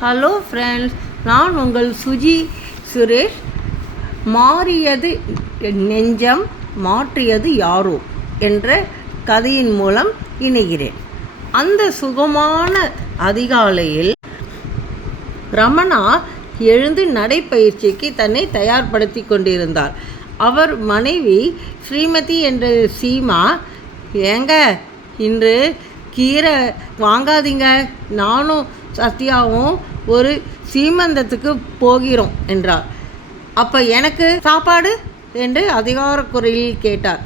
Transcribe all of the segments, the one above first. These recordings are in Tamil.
ஹலோ ஃப்ரெண்ட்ஸ் நான் உங்கள் சுஜி சுரேஷ். மாறியது நெஞ்சம் மாற்றியது யாரோ என்ற கதையின் மூலம் இணைகிறேன். அந்த சுகமான அதிகாலையில் ரமணா எழுந்து நடைப்பயிற்சிக்கு தன்னை தயார்படுத்தி கொண்டிருந்தார். அவர் மனைவி ஸ்ரீமதி என்ற சீமா ஏங்க இன்று கீரை வாங்காதீங்க. நானும் சத்யாவும் ஒரு சீமந்தத்துக்கு போகிறோம் என்றார். அப்போ எனக்கு சாப்பாடு? என்று அதிகார குரலில் கேட்டார்.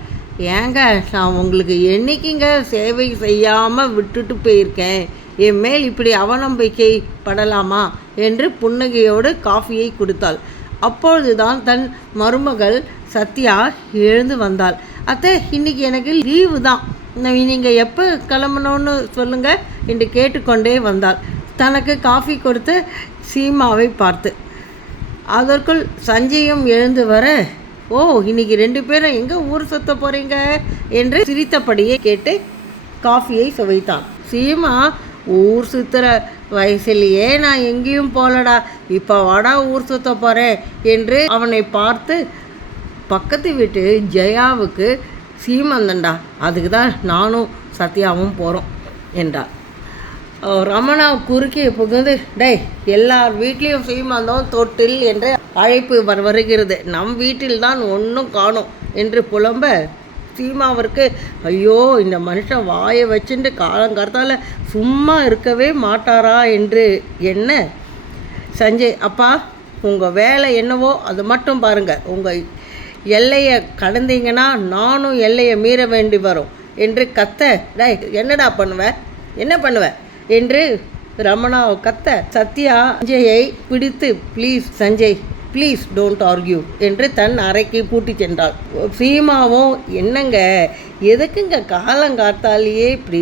ஏங்க நான் உங்களுக்கு என்னைக்குங்க சேவை செய்யாமல் விட்டுட்டு போயிருக்கேன்? என் மேல் இப்படி அவநம்பிக்கை படலாமா என்று புன்னகையோடு காஃபியை கொடுத்தாள். அப்பொழுதுதான் தன் மருமகள் சத்யா எழுந்து வந்தாள். அத்தை இன்னைக்கு எனக்கு லீவு தான் நீங்கள் எப்போ கிளம்பணும்னு சொல்லுங்கள் என்று கேட்டுக்கொண்டே வந்தாள். தனக்கு காஃபி கொடுத்து சீமாவை பார்த்து. அதற்குள் சஞ்சயும் எழுந்து வர ஓ இன்னைக்கு ரெண்டு பேரும் எங்கே ஊர் சுத்த போகிறீங்க என்று சிரித்தபடியே கேட்டு காஃபியை சுவைத்தான். சீமா ஊர் சுற்றுற வயசுலேயே நான் எங்கேயும் போகலடா இப்போ வாடா ஊர் சுத்த போகிறேன் என்று அவனை பார்த்து பக்கத்து வீட்டு ஜெயாவுக்கு சீமந்தன்டா அதுக்கு தான் நானும் சத்யாவும் போகிறோம் என்றார். ரமணா குறுக்கே புகுந்து டேய் எல்லார் வீட்லேயும் சீமந்தம் தொட்டில் என்று அழைப்பு வர வருகிறது. நம் வீட்டில் தான் ஒன்றும் காணும் என்று புலம்ப சீமாவிற்கு ஐயோ இந்த மனுஷன் வாயை வச்சுட்டு காலங்காலத்தால் சும்மா இருக்கவே மாட்டாரா என்று எண்ண சஞ்சய் அப்பா உங்கள் வேலை என்னவோ அது மட்டும் பாருங்கள் உங்கள் எல்லையை கடந்தீங்கன்னா நானும் எல்லையை மீற வேண்டி வரும் என்று கத்த டேய் என்னடா பண்ணுவேன் என்ன பண்ணுவேன் என்று ரமணா கத்த சத்யா சஞ்சயை பிடித்து please Sanjay please don't argue என்று தன் அறைக்கு பூட்டி சென்றாள். சீமாவும் என்னங்க எதுக்குங்க காலங்காத்தாலேயே இப்படி?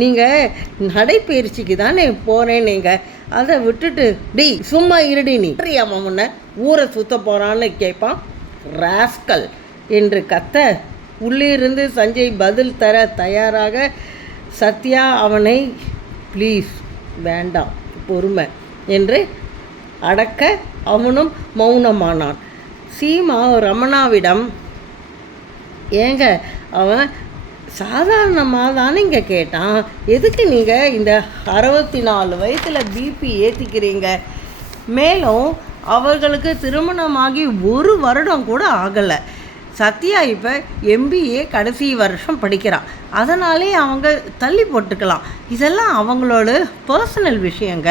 நீங்கள் நடைப்பயிற்சிக்கு தானே போகிறேன் நீங்கள் அதை விட்டுட்டு டி சும்மா இருடி நீ. தெரியாம முன்ன ஊரை சுத்த போகிறான்னு கேட்பான். ராஸ்கல் என்று கத்த உள்ளிருந்து சஞ்சய் பதில் தர தயாராக சத்யா அவனை ப்ளீஸ் வேண்டாம் பொறுமை என்று அடக்க அவனும் மௌனமானான். சீமா ரமணாவிடம் ஏங்க அவன் சாதாரணமாக தானே இங்கே கேட்டான். எதுக்கு நீங்கள் இந்த அறுபத்தி நாலு வயசில் பிபி ஏற்றிக்கிறீங்க மேலும் அவர்களுக்கு திருமணமாகி ஒரு வருடம் கூட ஆகலை. சத்யா இப்போ எம்பிஏ கடைசி வருஷம் படிக்கிறான் அதனாலே அவங்க தள்ளி போட்டுக்கலாம். இதெல்லாம் அவங்களோட பர்சனல் விஷயங்க.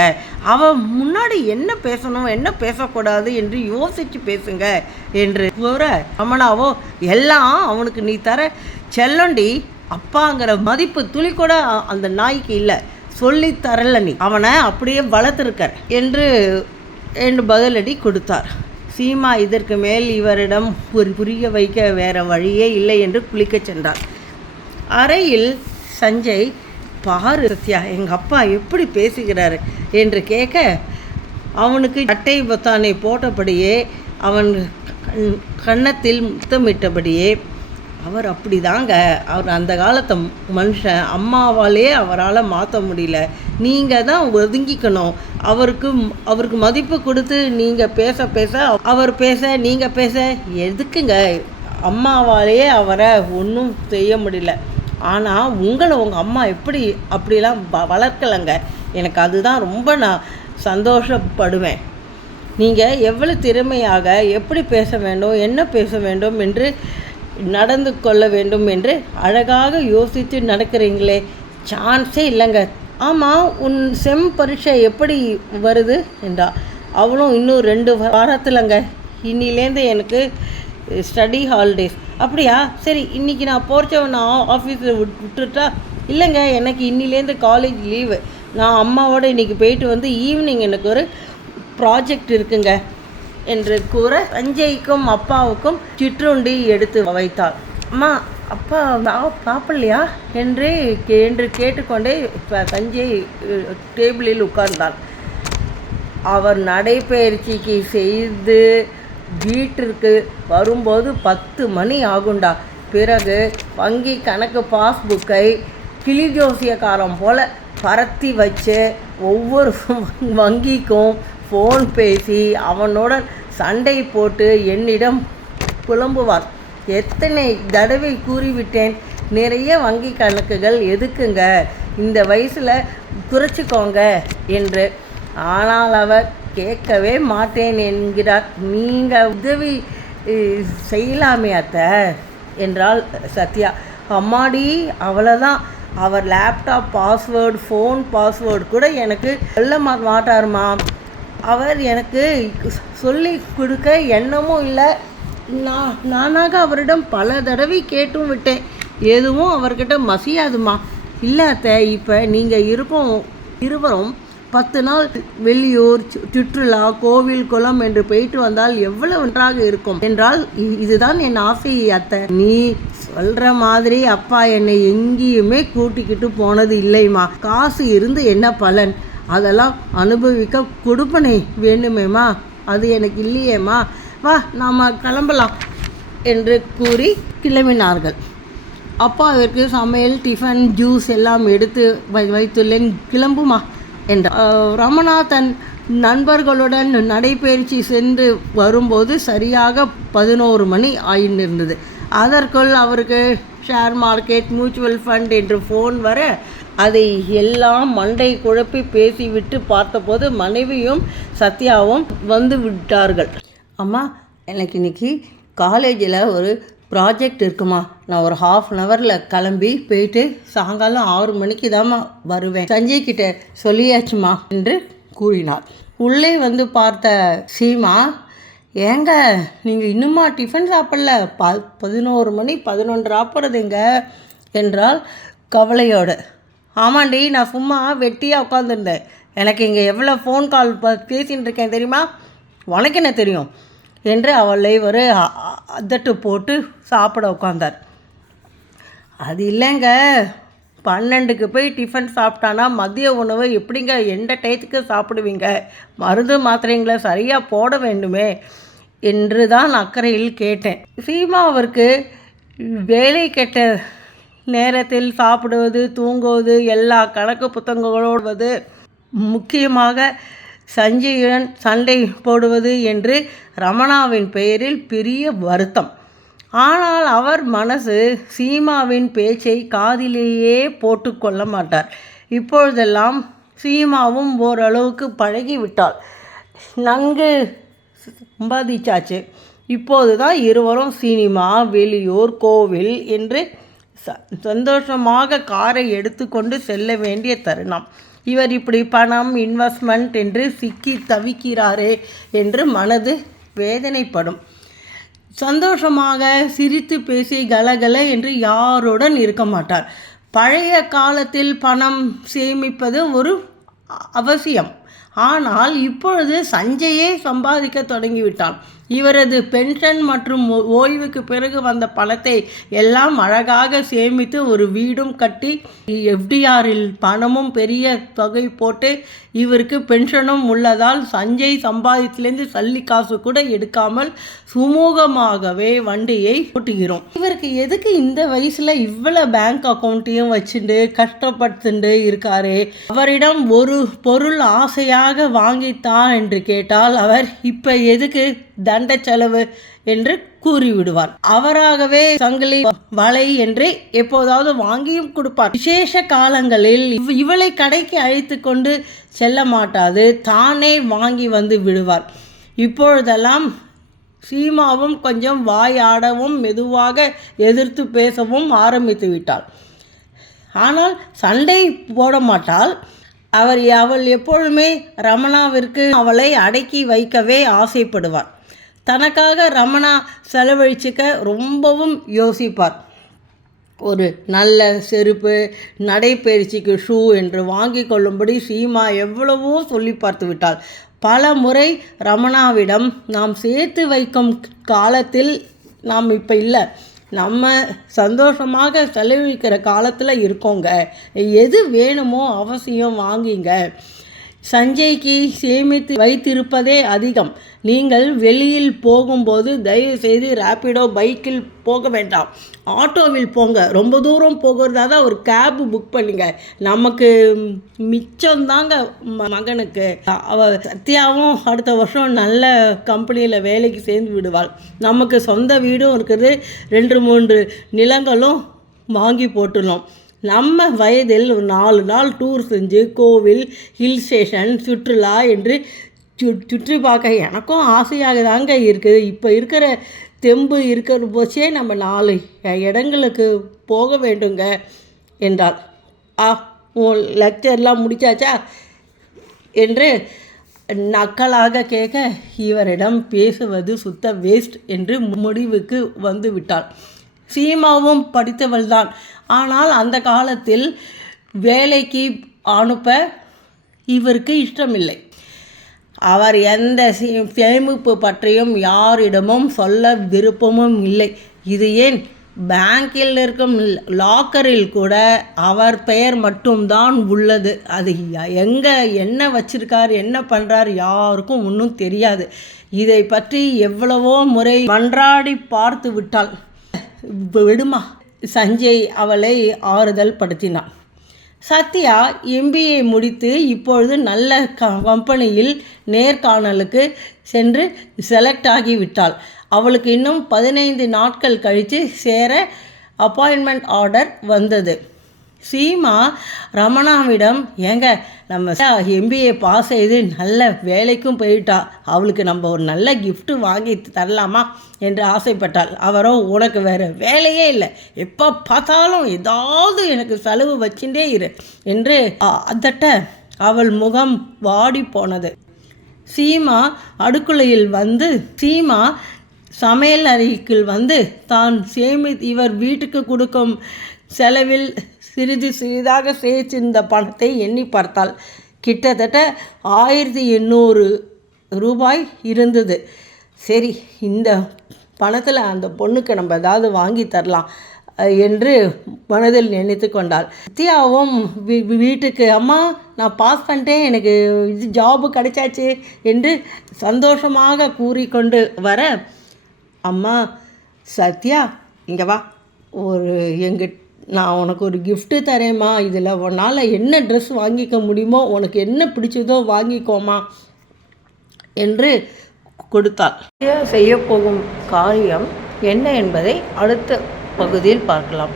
அவன் முன்னாடி என்ன பேசணும் என்ன பேசக்கூடாது என்று யோசித்து பேசுங்க என்று கூற ரமணாவோ எல்லாம் அவனுக்கு நீ தர செல்லண்டி. அப்பாங்கிற மதிப்பு துளி கூட அந்த நாய்க்கு இல்லை. சொல்லி தரல நீ. அவனை அப்படியே வளர்த்துருக்க என்று என்று பதிலடி கொடுத்தார். சீமா இதற்கு மேல் இவரிடம் ஒரு புரிய வைக்க வேற வழியே இல்லை என்று குளிக்கச் சென்றார். அறையில் சஞ்சய் பாரு சத்யா எங்கள் அப்பா எப்படி பேசுகிறாரு? என்று கேட்க அவனுக்கு அட்டை பொத்தானை போட்டபடியே அவன் கன்னத்தில் முத்தமிட்டபடியே அவர் அப்படிதாங்க. அவர் அந்த காலத்து மனுஷன் அம்மாவாலே அவரால் மாற்ற முடியல. நீங்கள் தான் ஒதுங்கிக்கணும். அவருக்கு அவருக்கு மதிப்பு கொடுத்து நீங்கள் பேச பேச அவர் பேச நீங்கள் பேச எதுக்குங்க? அம்மாவாலேயே அவரை ஒன்றும் செய்ய முடியல. ஆனால் உங்களை உங்கள் அம்மா எப்படி அப்படிலாம் வ வளர்க்கலைங்க? எனக்கு அதுதான் ரொம்ப நான் சந்தோஷப்படுவேன். நீங்கள் எவ்வளவு திறமையாக எப்படி பேச வேண்டும் என்ன பேச வேண்டும் என்று நடந்து கொள்ள வேண்டும் என்று அழகாக யோசித்து நடக்கிறீங்களே. சான்ஸே இல்லைங்க. ஆமாம் உன் செம் பரீட்சை எப்படி வருது? என்றா. அவளும் இன்னும் ரெண்டு வாரத்தில்ங்க. இன்னிலேருந்து எனக்கு ஸ்டடி ஹாலிடேஸ் அப்படியா? சரி இன்றைக்கி நான் போகிறச்ச நான் ஆஃபீஸில் விட் விட்டுட்டா? இல்லைங்க எனக்கு இன்னிலேருந்து காலேஜ் லீவு நான் அம்மாவோட இன்றைக்கி போயிட்டு வந்து ஈவினிங் எனக்கு ஒரு ப்ராஜெக்ட் இருக்குங்க என்று கூற சஞ்சய்க்கும் அப்பாவுக்கும் சிற்றுண்டி எடுத்து வைத்தாள். அம்மா அப்பா சா- சாப்பிடலையா? என்று என்று கேட்டுக்கொண்டே ப- சஞ்சய் டேபிளில் உட்கார்ந்தான். அவர் நடைப்பயிற்சிக்கு செய்து வீட்டிற்கு வரும்போது பத்து மணி ஆகுண்டா. பிறகு வங்கி கணக்கு பாஸ்புக்கை கிளி ஜோசியக்காரன் போல் பரத்தி வச்சு ஒவ்வொரு வங்கிக்கும் ஃபோன் பேசி அவனோட சண்டை போட்டு என்னிடம் புலம்புவார். எத்தனை தடவை கூறிவிட்டேன்? நிறைய வங்கி கணக்குகள் எதுக்குங்க? இந்த வயசில் குறைச்சிக்கோங்க என்று. ஆனால் அவர் கேட்கவே மாட்டேன் என்கிறார். நீங்கள் உதவி செய்யலாமே அத்த என்றாள் சத்யா. அம்மாடி அவ்வளோதான் அவர் லேப்டாப் பாஸ்வேர்டு ஃபோன் பாஸ்வேர்டு கூட எனக்கு சொல்ல மா மாட்டாருமா. அவர் எனக்கு சொல்லி கொடுக்க எண்ணமும் இல்லை. நான் நானாக அவரிடம் பல தடவை கேட்டும் விட்டேன். எதுவும் அவர்கிட்ட மசியாதுமா. இல்லை அத்தை இப்போ நீங்கள் இருக்கும் இருவரும் பத்து நாள் வெளியூர் சு- சுற்றுலா கோவில் குளம் என்று போயிட்டு வந்தால் எவ்வளவு நன்றாக இருக்கும். என்றால் இ- இதுதான் என் ஆசை அத்தை. நீ சொல்ற மாதிரி அப்பா என்னை எங்கேயுமே கூட்டிக்கிட்டு போனது இல்லைம்மா. காசு இருந்து என்ன பலன்? அதெல்லாம் அனுபவிக்க கொடுப்பனே வேணுமேம்மா அது எனக்கு இல்லையேம்மா. வா நாம் கிளம்பலாம் என்று கூறி கிளம்பினார்கள். அப்பாவிற்கு சமையல் டிஃபன் ஜூஸ் எல்லாம் எடுத்து வை வைத்துள்ளேன் கிளம்புமா என்றார் ரமணா தன் நண்பர்களுடன் நடைபயிற்சி சென்று வரும்போது சரியாக பதினோரு மணி ஆயின்றிருந்தது அதற்குள் அவருக்கு ஷேர் மார்க்கெட் மியூச்சுவல் ஃபண்ட் என்று ஃபோன் வர அதை எல்லாம் மண்டை குழப்பி பேசிவிட்டு பார்த்தபோது மனைவியும் சத்யாவும் வந்து விட்டார்கள். அம்மா எனக்கு இன்னைக்கு காலேஜில் ஒரு ப்ராஜெக்ட் இருக்குமா. நான் ஒரு ஹாஃப் அன் ஹவரில் கிளம்பி போயிட்டு சாயங்காலம் ஆறு மணிக்கு தாம்மா வருவேன். சஞ்சய் கிட்ட சொல்லியாச்சுமா என்று கூறினார் உள்ளே வந்து பார்த்த சீமா ஏங்க நீங்கள் இன்னுமா டிஃபன் சாப்பிடல? ப பதினோரு மணி பதினொன்று ஆப்புறதுங்க என்றால் கவலையோடு. ஆமாண்டி நான் சும்மா வெட்டியாக உட்காந்துருந்தேன் எனக்கு இங்கே எவ்வளோ ஃபோன் கால் ப பேசின்னு இருக்கேன் தெரியுமா? உனக்கு என்ன தெரியும்? என்று அவளை ஒரு அதட்டு போட்டு சாப்பிட உட்காந்தார் அது இல்லைங்க. பன்னெண்டுக்கு போய் டிஃபன் சாப்பிட்டானா மதிய உணவு எப்படிங்க? எந்த டயத்துக்கு சாப்பிடுவீங்க? மருந்து மாத்திரைங்களை சரியாக போட வேண்டுமே என்று தான் அக்கறையில் கேட்டேன். சீமா அவருக்கு வேலை கெட்ட நேரத்தில் சாப்பிடுவது தூங்குவது எல்லா கணக்கு புத்தகங்களோடுவது முக்கியமாக சஞ்சயுடன் சண்டை போடுவது என்று ரமணாவின் பெயரில் பெரிய வருத்தம். ஆனால் அவர் மனசு சீமாவின் பேச்சை காதிலேயே போட்டுக்கொள்ள மாட்டார். இப்பொழுதெல்லாம் சீமாவும் ஓரளவுக்கு பழகிவிட்டாள். நன்கு சம்பாதிச்சாச்சு. இப்போது தான் இருவரும் சினிமா வெளியூர் கோவில் என்று ச சந்தோஷமாக காரை எடுத்துக்கொண்டு செல்ல வேண்டிய தருணம். இவர் இப்படி பணம் இன்வெஸ்ட்மெண்ட் என்று சிக்கி தவிக்கிறாரே என்று மனது வேதனைப்படும். சந்தோஷமாக சிரித்து பேசி கலகல என்று யாருடன் இருக்க மாட்டார். பழைய காலத்தில் பணம் சேமிப்பது ஒரு அவசியம். ஆனால் இப்பொழுது சஞ்சயே சம்பாதிக்க தொடங்கிவிட்டான். இவரது பென்ஷன் மற்றும் ஓய்வுக்கு பிறகு வந்த பணத்தை எல்லாம் அழகாக சேமித்து ஒரு வீடும் கட்டி எஃப்டிஆரில் பணமும் பெரிய தொகை போட்டு இவருக்கு பென்ஷனும் உள்ளதால் சஞ்சய் சம்பாதித்திலேருந்து சல்லி காசு கூட எடுக்காமல் சுமூகமாகவே வண்டியை ஓட்டுகிறோம். இவருக்கு எதுக்கு இந்த வயசுல இவ்வளவு பேங்க் அக்கௌண்ட்டையும் வச்சுட்டு கஷ்டப்படுத்துட்டு இருக்காரு? அவரிடம் ஒரு பொருள் ஆசையாக வாங்கித்தான் என்று கேட்டால் அவர் இப்ப எதுக்கு தண்ட செலவு என்று கூறிவிடுவார். அவராகவே சங்கிலி வலை என்று எப்போதாவது வாங்கியும் கொடுப்பார். விசேஷ காலங்களில் இவளை கடைக்கு அழைத்து கொண்டு செல்ல மாட்டாது தானே வாங்கி வந்து விடுவார். இப்பொழுதெல்லாம் சீமாவும் கொஞ்சம் வாயாடவும் மெதுவாக எதிர்த்து பேசவும் ஆரம்பித்து விட்டாள் ஆனால் சண்டை போட மாட்டாள் அவர் அவள் எப்பொழுதுமே ரமணாவிற்கு அவளை அடக்கி வைக்கவே ஆசைப்படுவார். தனக்காக ரமணா செலவழிச்சிக்க ரொம்பவும் யோசிப்பார். ஒரு நல்ல செருப்பு நடைப்பயிற்சிக்கு ஷூ என்று வாங்கி கொள்ளும்படி சீமா எவ்வளவோ சொல்லி பார்த்து விட்டாள் பல முறை ரமணாவிடம் நாம் சேர்த்து வைக்கும் காலத்தில் நாம் இப்போ இல்லை. நம்ம சந்தோஷமாக செலவழிக்கிற காலத்தில் இருக்கோங்க. எது வேணுமோ அவசியம் வாங்கிங்க. சஞ்சய்க்கு சேமித்து வைத்திருப்பதே அதிகம். நீங்கள் வெளியில் போகும்போது தயவு செய்து ரேப்பிடோ பைக்கில் போக வேண்டாம். ஆட்டோவில் போங்க. ரொம்ப தூரம் போகிறதா தான் ஒரு கேப் புக் பண்ணுங்க. நமக்கு மிச்சம் தாங்க மகனுக்கு. அவ சத்யாவும் அடுத்த வருஷம் நல்ல கம்பெனியில் வேலைக்கு சேர்ந்து விடுவாள். நமக்கு சொந்த வீடும் இருக்குது. ரெண்டு மூன்று நிலங்களும் வாங்கி போட்டுள்ளோம் நம்ம வயதில் ஒரு நாலு நாள் டூர் செஞ்சு கோவில் ஹில் ஸ்டேஷன் சுற்றுலா என்று சு சுற்றி பார்க்க எனக்கும் ஆசையாக தாங்க இருக்குது இப்போ இருக்கிற தெம்பு இருக்கிற போச்சே நம்ம நாலு இடங்களுக்கு போக வேண்டுங்க என்றாள். ஆ உன் லெக்சர்லாம் முடிச்சாச்சா? என்று நக்கலாக கேட்க இவரிடம் பேசுவது சுத்த வேஸ்ட் என்று முடிவுக்கு வந்துவிட்டாள். சீமாவும் படித்தவள்தான். ஆனால் அந்த காலத்தில் வேலைக்கு அனுப்ப இவருக்கு இஷ்டமில்லை. அவர் எந்த சேமிப்பு பற்றியும் யாரிடமும் சொல்ல விருப்பமும் இல்லை. இது ஏன்? பேங்கில் இருக்கும் லாக்கரில் கூட அவர் பெயர் மட்டும்தான் உள்ளது. அது எங்கே என்ன வச்சிருக்கார் என்ன பண்ணுறார் யாருக்கும் ஒன்றும் தெரியாது. இதை பற்றி எவ்வளவோ முறை மன்றாடி பார்த்து விட்டால் விடுமா? சஞ்சய் அவளை ஆறுதல் படுத்தினான். சத்யா எம்பிஏ முடித்து இப்பொழுது நல்ல க கம்பெனியில் நேர்காணலுக்கு சென்று செலக்ட் ஆகிவிட்டாள். அவளுக்கு இன்னும் பதினைந்து நாட்கள் கழித்து சேர அப்பாயின்மெண்ட் ஆர்டர் வந்தது. சீமா ரமணாவிடம் ஏங்க நம்ம எம்பிஏ பாஸ் செய்து நல்ல வேலைக்கும் போயிட்டா அவளுக்கு நம்ம ஒரு நல்ல கிஃப்ட்டு வாங்கி தரலாமா? என்று ஆசைப்பட்டாள். அவரோ உனக்கு வேறு வேலையே இல்லை. எப்போ பார்த்தாலும் ஏதாவது எனக்கு செலவு வச்சுட்டே இரு என்று அதட்ட அவள் முகம் வாடி போனது. சீமா அடுக்குலையில் வந்து சீமா சமையல் அறைக்குள் வந்து தான் சேமி இவர் வீட்டுக்கு கொடுக்கும் செலவில் சிறிது சிறிதாக சேர்த்திருந்த பணத்தை எண்ணி பார்த்தால் கிட்டத்தட்ட ஆயிரத்தி எண்ணூறு ரூபாய் இருந்தது. சரி இந்த பணத்தில் அந்த பொண்ணுக்கு நம்ம ஏதாவது வாங்கி தரலாம் என்று மனதில் நினைத்து கொண்டாள். நித்யாவும் வீட்டுக்கு அம்மா நான் பாஸ் பண்ணிட்டேன் எனக்கு இது ஜாபு கிடைச்சாச்சு என்று சந்தோஷமாக கூறிக்கொண்டு வர அம்மா சத்யா இங்கே வா ஒரு எங்கிட்ட நான் உனக்கு ஒரு கிஃப்ட்டு தரேம்மா. இதில் உன்னால் என்ன ட்ரெஸ் வாங்கிக்க முடியுமோ உனக்கு என்ன பிடிச்சதோ வாங்கிக்கோமா என்று கொடுத்தாள். செய்யப்போகும் காரியம் என்ன என்பதை அடுத்த பகுதியில் பார்க்கலாம்.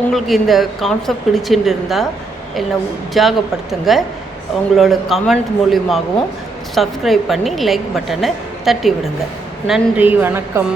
உங்களுக்கு இந்த கான்செப்ட் பிடிச்சிட்டு இருந்தால் என்னை உற்சாகப்படுத்துங்க. உங்களோட கமெண்ட் மூலியமாகவும் சப்ஸ்கிரைப் பண்ணி லைக் பட்டனை தட்டி விடுங்க நன்றி வணக்கம்.